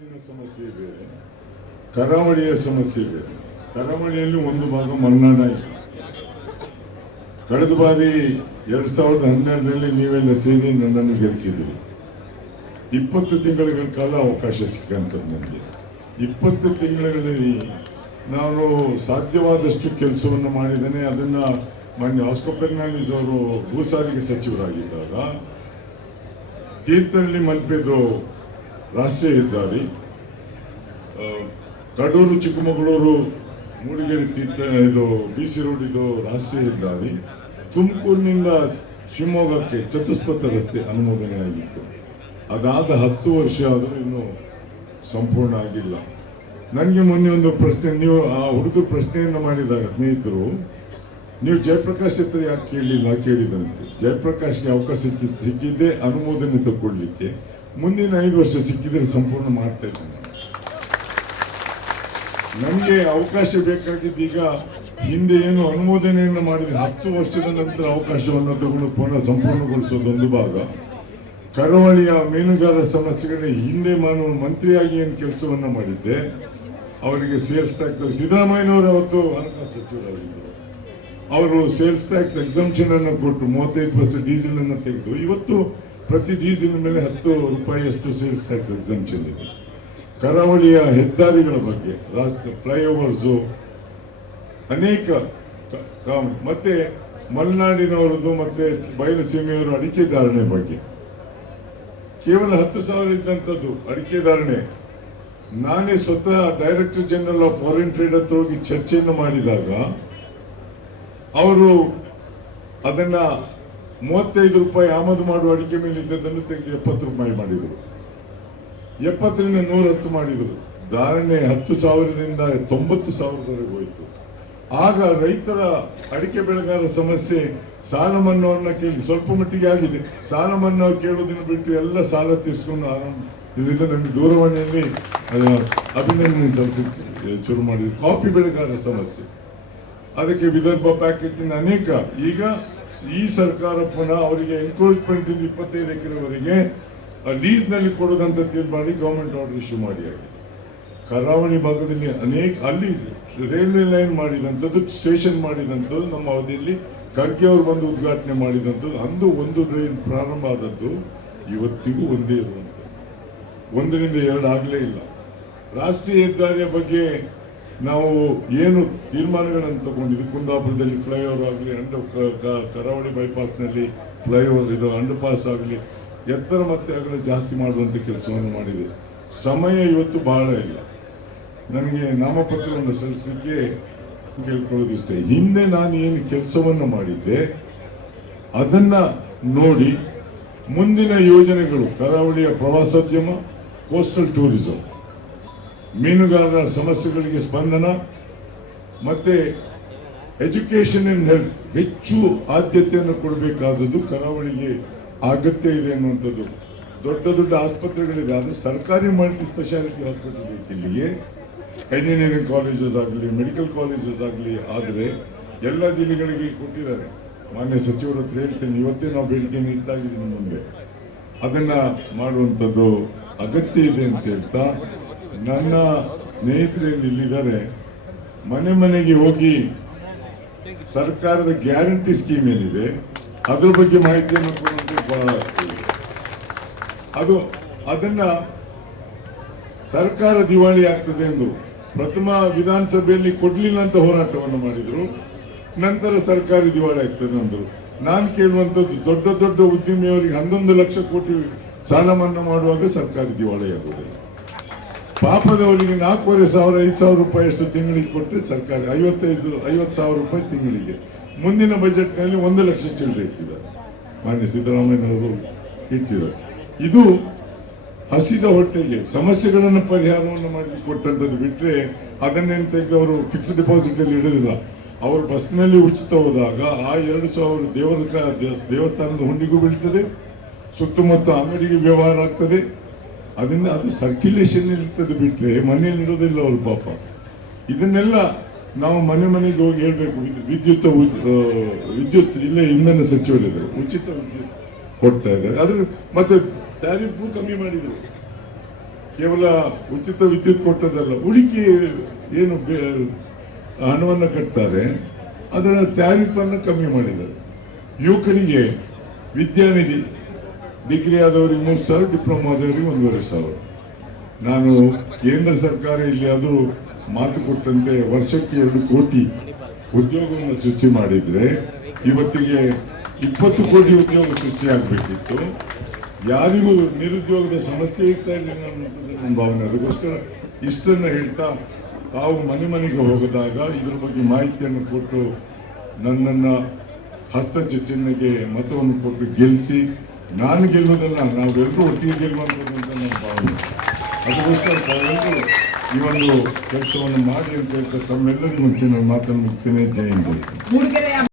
ನಾಡಿನ ಸಮಸ್ಯೆ ಬೇರೆ ಕರಾವಳಿಯ ಸಮಸ್ಯೆ ಬೇರೆ ಕರಾವಳಿಯಲ್ಲಿ ಒಂದು ಭಾಗ ಮಲೆನಾಡಾಗಿದೆ. ಕಳೆದ ಬಾರಿ ಎರಡ್ ಸಾವಿರದ ಹನ್ನೆರಡರಲ್ಲಿ ನೀವೆಲ್ಲ ಸೇರಿ ನನ್ನನ್ನು ಗೆಲ್ಲಿಸಿದ್ದೀರಿ ಇಪ್ಪತ್ತು ತಿಂಗಳ ಕಾಲ ಅವಕಾಶ ಸಿಕ್ಕಂಥದ್ದು ನನಗೆ ಇಪ್ಪತ್ತು ತಿಂಗಳಲ್ಲಿ ನಾನು ಸಾಧ್ಯವಾದಷ್ಟು ಕೆಲಸವನ್ನು ಮಾಡಿದ್ದೇನೆ. ಅದನ್ನ ಮಾನ್ಯ ಆಸ್ಕೋ ಫೆರ್ನಾಂಡಿಸ್ ಅವರು ಭೂ ಸಾರಿಗೆ ಸಚಿವರಾಗಿದ್ದಾಗ, ತೀರ್ಥಹಳ್ಳಿ ಮಲ್ಪೆದು ರಾಷ್ಟ್ರೀಯ ಹೆದ್ದಾರಿ ಕಡೂರು, ಚಿಕ್ಕಮಗಳೂರು, ಮೂಡಿಗೆರೆ ತೀರ್ಥ ಇದು ಬಿ ಸಿ ರೋಡ್ ಇದು ರಾಷ್ಟ್ರೀಯ ಹೆದ್ದಾರಿ. ತುಮಕೂರಿನಿಂದ ಶಿವಮೊಗ್ಗಕ್ಕೆ ಚತುಷ್ಪಥ ರಸ್ತೆ ಅನುಮೋದನೆ ಆಗಿತ್ತು. ಅದಾದ ಹತ್ತು ವರ್ಷ ಆದರೂ ಇನ್ನೂ ಸಂಪೂರ್ಣ ಆಗಿಲ್ಲ. ನನಗೆ ಮೊನ್ನೆ ಒಂದು ಪ್ರಶ್ನೆ, ನೀವು ಆ ಹುಡುಗರು ಪ್ರಶ್ನೆಯನ್ನು ಮಾಡಿದಾಗ ಸ್ನೇಹಿತರು, ನೀವು ಜಯಪ್ರಕಾಶ್ ಹತ್ರ ಯಾಕೆ ಕೇಳಲಿಲ್ಲ ಕೇಳಿದಂತೆ. ಜಯಪ್ರಕಾಶ್ಗೆ ಅವಕಾಶ ಸಿಕ್ಕಿದ್ದೆ ಅನುಮೋದನೆ ತಗೊಳ್ಳಿಕ್ಕೆ ಮುಂದಿನ ಐದು ವರ್ಷ ಸಿಕ್ಕಿದ್ರೆ ಸಂಪೂರ್ಣ ಮಾಡ್ತಾ ಇದ್ದೇನೆ. ನಮಗೆ ಅವಕಾಶ ಬೇಕಾಗಿದ್ದು ಈಗ ಹಿಂದೆ ಏನು ಅನುಮೋದನೆಯನ್ನು ಮಾಡಿದ್ರೆ ಹತ್ತು ವರ್ಷದ ನಂತರ ಅವಕಾಶವನ್ನು ತಗೊಂಡು ಪುನಃ ಸಂಪೂರ್ಣಗೊಳಿಸೋದು ಒಂದು ಭಾಗ. ಕರಾವಳಿಯ ಮೀನುಗಾರರ ಸಮಸ್ಯೆಗಳಿಗೆ ಹಿಂದೆ ನಾನು ಮಂತ್ರಿಯಾಗಿ ಏನು ಕೆಲಸವನ್ನು ಮಾಡಿದ್ದೆ, ಅವರಿಗೆ ಸೇಲ್ಸ್ ಟ್ಯಾಕ್ಸ್ ಸಿದ್ದರಾಮಯ್ಯನವರು ಅವತ್ತು ಹಣಕಾಸು ಸಚಿವರಾಗಿದ್ದರು ಅವರು ಸೇಲ್ಸ್ ಟ್ಯಾಕ್ಸ್ ಎಕ್ಸಾಮ್ಷನ್ ಅನ್ನು ಕೊಟ್ಟು ಮೂವತ್ತೈದು ಪರ್ಸೆಂಟ್ ಡೀಸೆಲ್ ಅನ್ನು ತೆಗೆದು, ಇವತ್ತು ಪ್ರತಿ ಡೀಸೆಲ್ ಮೇಲೆ ಹತ್ತು ರೂಪಾಯಿಯಷ್ಟು ಸೇಲ್ಸ್ ಟ್ಯಾಕ್ಸ್ ಎಕ್ಸಂಪ್ಷನ್ ಇದೆ. ಕರಾವಳಿಯ ಹೆದ್ದಾರಿಗಳ ಬಗ್ಗೆ, ರಾಷ್ಟ್ರ ಫ್ಲೈಓವರ್ಸು ಅನೇಕ ಮತ್ತೆ ಮಲೆನಾಡಿನವರದ್ದು ಮತ್ತೆ ಬಯಲು ಸೀಮೆಯವರು ಅಡಿಕೆ ಧಾರಣೆ ಬಗ್ಗೆ. ಕೇವಲ ಹತ್ತು ಸಾವಿರ ಇದ್ದಂಥದ್ದು ಅಡಿಕೆ ಧಾರಣೆ. ನಾನೇ ಸ್ವತಃ director general of foreign trade ಹತ್ರ ಹೋಗಿ ಚರ್ಚೆಯನ್ನು ಮಾಡಿದಾಗ, ಅವರು ಅದನ್ನ ಮೂವತ್ತೈದು ರೂಪಾಯಿ ಆಮದು ಮಾಡುವ ಅಡಿಕೆ ಮೇಲೆ ಇದ್ದದನ್ನು ತೆಗೆದು ಎಪ್ಪತ್ತು ರೂಪಾಯಿ ಮಾಡಿದರು. ಎಪ್ಪತ್ತರಿಂದ ನೂರ ಹತ್ತು ಮಾಡಿದರು. ಧಾರಣೆ ಹತ್ತು ಸಾವಿರದಿಂದ ತೊಂಬತ್ತು ಸಾವಿರದವರೆಗೆ ಹೋಯಿತು. ಆಗ ರೈತರ ಅಡಿಕೆ ಬೆಳೆಗಾರರ ಸಮಸ್ಯೆ, ಸಾಲ ಮನ್ನವನ್ನು ಕೇಳಿ, ಸ್ವಲ್ಪ ಮಟ್ಟಿಗೆ ಆಗಿದೆ. ಸಾಲ ಮನ್ನಾ ಕೇಳೋದನ್ನು ಬಿಟ್ಟು ಎಲ್ಲ ಸಾಲ ತೀರಿಸ್ಕೊಂಡು ಆರಾಮ್ ನನಗೆ ದೂರವಾಣಿಯಲ್ಲಿ ಅಭಿನಂದನೆ ಸಲ್ಲಿಸಿ ಶುರು ಮಾಡಿದ್ರು. ಕಾಫಿ ಬೆಳೆಗಾರರ ಸಮಸ್ಯೆ. ಅದಕ್ಕೆ ವಿದರ್ಭ ಪ್ಯಾಕೇಜ್ ಅನೇಕ. ಈಗ ಈ ಸರ್ಕಾರ ಪುನಃ ಅವರಿಗೆ ಎನ್ಕ್ರೋಚ್ಮೆಂಟ್ ಇಪ್ಪತ್ತೈದು ಎಕರೆವರೆಗೆ ಲೀಸ್ನಲ್ಲಿ ಕೊಡೋದಂತ ತೀರ್ಮಾನ ಮಾಡಿ ಗವರ್ಮೆಂಟ್ ಆರ್ಡರ್ ಇಶ್ಯೂ ಮಾಡಿ ಕರಾವಳಿ ಭಾಗದಲ್ಲಿ ಅನೇಕ, ಅಲ್ಲಿ ರೈಲ್ವೆ ಲೈನ್ ಮಾಡಿದಂಥದ್ದು ಸ್ಟೇಷನ್ ಮಾಡಿದಂಥದ್ದು, ನಮ್ಮ ಅವಧಿಯಲ್ಲಿ ಖರ್ಗೆ ಅವರು ಬಂದು ಉದ್ಘಾಟನೆ ಮಾಡಿದಂಥದ್ದು, ಅಂದು ಒಂದು ರೈಲ್ ಪ್ರಾರಂಭ ಆದದ್ದು ಇವತ್ತಿಗೂ ಒಂದೇ ಇರುವಂಥದ್ದು ಒಂದರಿಂದ ಎರಡು ಆಗಲೇ ಇಲ್ಲ. ರಾಷ್ಟ್ರೀಯ ಹೆದ್ದಾರಿಯ ಬಗ್ಗೆ ನಾವು ಏನು ತೀರ್ಮಾನಗಳನ್ನು ತಗೊಂಡಿದ್ದು ಕುಂದಾಪುರದಲ್ಲಿ ಫ್ಲೈಓವರ್ ಆಗಲಿ, ಅಂಡ್ ಕರಾವಳಿ ಬೈಪಾಸ್ನಲ್ಲಿ ಫ್ಲೈಓವರ್ ಇದು ಅಂಡರ್ ಪಾಸ್ ಆಗಲಿ, ಎತ್ತರ ಮತ್ತೆ ಅಗಲ ಜಾಸ್ತಿ ಮಾಡುವಂಥ ಕೆಲಸವನ್ನು ಮಾಡಿದೆ. ಸಮಯ ಇವತ್ತು ಬಹಳ ಇಲ್ಲ. ನನಗೆ ನಾಮಪತ್ರವನ್ನು ಸಲ್ಲಿಸಲಿಕ್ಕೆ ಕೇಳ್ಕೊಳ್ಳೋದಿಷ್ಟೇ ಹಿಂದೆ ನಾನು ಏನು ಕೆಲಸವನ್ನು ಮಾಡಿದ್ದೆ, ಅದನ್ನು ನೋಡಿ ಮುಂದಿನ ಯೋಜನೆಗಳು, ಕರಾವಳಿಯ ಪ್ರವಾಸೋದ್ಯಮ ಕೋಸ್ಟಲ್ ಟೂರಿಸಂ ಮೀನುಗಾರರ ಸಮಸ್ಯೆಗಳಿಗೆ ಸ್ಪಂದನ, ಮತ್ತೆ ಎಜುಕೇಶನ್ ಅಂಡ್ ಹೆಲ್ತ್ ಹೆಚ್ಚು ಆದ್ಯತೆಯನ್ನು ಕೊಡಬೇಕಾದದ್ದು ಕರಾವಳಿಗೆ ಅಗತ್ಯ ಇದೆ ಅನ್ನುವಂಥದ್ದು. ದೊಡ್ಡ ದೊಡ್ಡ ಆಸ್ಪತ್ರೆಗಳಿದೆ. ಅದು ಸರ್ಕಾರಿ ಮಲ್ಟಿ ಸ್ಪೆಷಾಲಿಟಿ ಹಾಸ್ಪಿಟಲ್ ಬೇಕು ಇಲ್ಲಿಗೆ. ಎಂಜಿನಿಯರಿಂಗ್ ಕಾಲೇಜಸ್ ಆಗಲಿ ಮೆಡಿಕಲ್ ಕಾಲೇಜಸ್ ಆಗಲಿ ಆದರೆ ಎಲ್ಲ ಜಿಲ್ಲೆಗಳಿಗೆ ಕೊಟ್ಟಿದ್ದಾರೆ. ಮಾನ್ಯ ಸಚಿವರ ಹತ್ರ ಹೇಳ್ತೇನೆ, ಇವತ್ತೇ ನಾವು ಬೇಡಿಕೆಯನ್ನು ಇಟ್ಟಾಗಿದ್ದೀನಿ ಮುಂದೆ ಅದನ್ನು ಮಾಡುವಂಥದ್ದು ಅಗತ್ಯ ಇದೆ ಅಂತ ಹೇಳ್ತಾ ನನ್ನ ಸ್ನೇಹಿತರೇನು ಇಲ್ಲಿದ್ದಾರೆ. ಮನೆ ಮನೆಗೆ ಹೋಗಿ ಸರ್ಕಾರದ ಗ್ಯಾರಂಟಿ ಸ್ಕೀಮ್ ಏನಿದೆ, ಅದ್ರ ಬಗ್ಗೆ ಮಾಹಿತಿಯನ್ನು ಕೊಡುವಂತೆ ಬಹಳ ಅದು, ಅದನ್ನ ಸರ್ಕಾರ ದಿವಾಳಿ ಆಗ್ತದೆ ಎಂದು ಪ್ರಥಮ ವಿಧಾನಸಭೆಯಲ್ಲಿ ಕೊಡ್ಲಿಲ್ಲ ಅಂತ ಹೋರಾಟವನ್ನು ಮಾಡಿದ್ರು, ನಂತರ ಸರ್ಕಾರಿ ದಿವಾಳಿ ಆಗ್ತದೆ ಅಂದರು. ನಾನು ಕೇಳುವಂಥದ್ದು ದೊಡ್ಡ ದೊಡ್ಡ ಉದ್ಯಮಿಯವರಿಗೆ ಹನ್ನೊಂದು ಲಕ್ಷ ಕೋಟಿ ಸಾಲ ಮನ್ನಾ ಮಾಡುವಾಗ ಸರ್ಕಾರಿ ದಿವಾಳಿ ಆಗುವುದಿಲ್ಲ ಪಾಪದವರಿಗೆ ನಾಲ್ಕೂವರೆ ಸಾವಿರ, ಐದು ಸಾವಿರ ರೂಪಾಯಿ ಅಷ್ಟು ತಿಂಗಳಿಗೆ ಕೊಟ್ಟರೆ ಸರ್ಕಾರ, ಐವತ್ತೈದು, ಐವತ್ತು ಸಾವಿರ ರೂಪಾಯಿ ತಿಂಗಳಿಗೆ. ಮುಂದಿನ ಬಜೆಟ್ನಲ್ಲಿ ಒಂದು ಲಕ್ಷ ಚಿಲ್ಲರೆ ಇಟ್ಟಿದ್ದಾರೆ. ಮಾನ್ಯ ಸಿದ್ದರಾಮಯ್ಯನವರು ಇಟ್ಟಿದ್ದಾರೆ. ಇದು ಹಸಿದ ಹೊಟ್ಟೆಗೆ ಸಮಸ್ಯೆಗಳನ್ನು ಪರಿಹಾರವನ್ನು ಮಾಡಿ ಕೊಟ್ಟಂಥದ್ದು ಬಿಟ್ಟರೆ ಅದನ್ನೇನು ತೆಗೆದು ಅವರು ಫಿಕ್ಸ್ಡ್ ಡಿಪಾಸಿಟ್ ಅಲ್ಲಿ ಇಡೋದಿಲ್ಲ ಅವರು ಬಸ್ನಲ್ಲಿ ಉಚಿತ ಹೋದಾಗ ಆ ಎರಡು ಸಾವಿರ ದೇವರ ದೇವಸ್ಥಾನದ ಹುಂಡಿಗೂ ಬೀಳ್ತದೆ. ಸುತ್ತಮುತ್ತ ಅಂಗಡಿಗೆ ವ್ಯವಹಾರ ಆಗ್ತದೆ. ಅದರಿಂದ ಅದು ಸರ್ಕ್ಯುಲೇಷನ್ ಇರ್ತದೆ ಬಿಟ್ಟರೆ ಮನೆಯಲ್ಲಿ ಇರೋದಿಲ್ಲ ಅವರು ಪಾಪ. ಇದನ್ನೆಲ್ಲ ನಾವು ಮನೆ ಮನೆಗೆ ಹೋಗಿ ಹೇಳಬೇಕು. ವಿದ್- ವಿದ್ಯುತ್ ವಿದ್ಯುತ್ ಇಲ್ಲೇ ಇಂಧನ ಸಚಿವರಿದ್ದಾರೆ ಉಚಿತ ವಿದ್ಯುತ್ ಕೊಡ್ತಾ ಇದ್ದಾರೆ. ಅದ್ರ ಮತ್ತೆ ಟ್ಯಾರಿಫ್ ಕಮ್ಮಿ ಮಾಡಿದರು. ಕೇವಲ ಉಚಿತ ವಿದ್ಯುತ್ ಕೊಟ್ಟದಲ್ಲ ಉಳಿಕೆ ಏನು ಹಣವನ್ನು ಕಟ್ತಾರೆ. ಅದರ ಟ್ಯಾರಿಫನ್ನು ಕಮ್ಮಿ ಮಾಡಿದ್ದಾರೆ. ಯುವಕರಿಗೆ ವಿದ್ಯಾನಿಧಿ ಡಿಗ್ರಿ ಆದವರಿಗೆ ಮೂರು ಸಾವಿರ ಡಿಪ್ಲೊಮಾ ಆದವರಿಗೆ ಒಂದೂವರೆ ಸಾವಿರ. ನಾನು ಕೇಂದ್ರ ಸರ್ಕಾರ ಇಲ್ಲಿ ಅದು ಮಾತು ಕೊಟ್ಟಂತೆ ವರ್ಷಕ್ಕೆ ಎರಡು ಕೋಟಿ ಉದ್ಯೋಗವನ್ನು ಸೃಷ್ಟಿ ಮಾಡಿದ್ರೆ ಇವತ್ತಿಗೆ ಇಪ್ಪತ್ತು ಕೋಟಿ ಉದ್ಯೋಗ ಸೃಷ್ಟಿಯಾಗಬೇಕಿತ್ತು ಯಾರಿಗೂ ನಿರುದ್ಯೋಗದ ಸಮಸ್ಯೆ ಇರ್ತಾ ಇರಲಿಲ್ಲ ಅನ್ನೋದು ನನ್ನ ಭಾವನೆ. ಅದಕ್ಕೋಸ್ಕರ ಇಷ್ಟನ್ನು ಹೇಳ್ತಾ ತಾವು ಮನೆ ಮನೆಗೆ ಹೋಗದಾಗ ಇದ್ರ ಬಗ್ಗೆ ಮಾಹಿತಿಯನ್ನು ಕೊಟ್ಟು ನನ್ನನ್ನು ಹಸ್ತಚಿಹ್ನೆಗೆ ಮತವನ್ನು ಕೊಟ್ಟು ಗೆಲ್ಲಿಸಿ ನಾನು ಗೆಲ್ಲುವುದಲ್ಲ, ನಾವೆಲ್ಲರೂ ಒಟ್ಟಿಗೆ ಗೆಲ್ಲುವಂಥದ್ದು ಅಂತ ನನ್ನ ಭಾವನೆ. ಅದಕ್ಕೋಸ್ಕರ ತಾವೆಲ್ಲರೂ ಈ ಒಂದು ಕೆಲಸವನ್ನು ಮಾಡಿ ಅಂತ ಹೇಳ್ತಾ ತಮ್ಮೆಲ್ಲರಿಗೂ ಮುಂಚೆ ನಾನು ಮಾತನ್ನು ಮುಗಿಸ್ತೇನೆ. ಜಯ